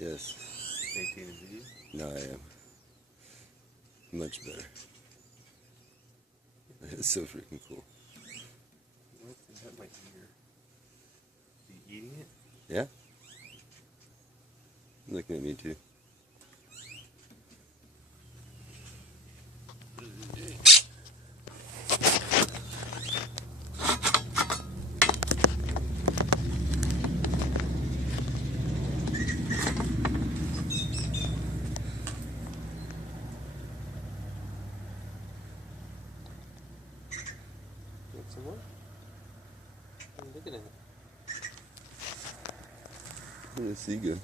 Yes. Maintaining video? No, I am. Much better. It's so freaking cool. What? Is that my ear? Are you eating it? Yeah? Looking at me too. Want some more? I'm looking at it. Let's see good.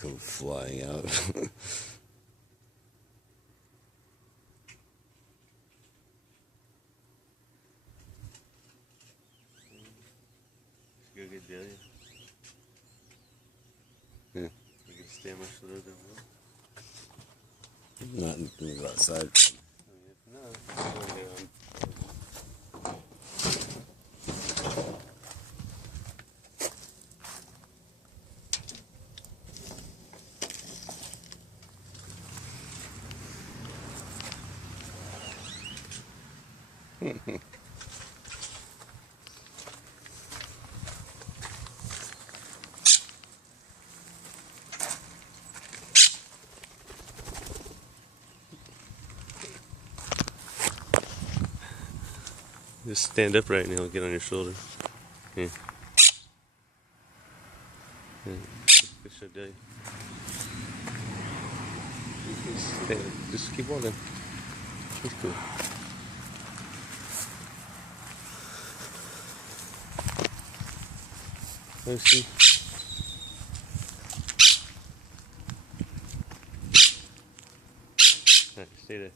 Go flying out. Go get Delia. Yeah. You can stay much slower than well. Not gonna go outside. Just stand upright and he'll get on your shoulder. Yeah. Yeah. Good show, Delia. Just keep walking. He's cool. Let's see. Alright, stay there.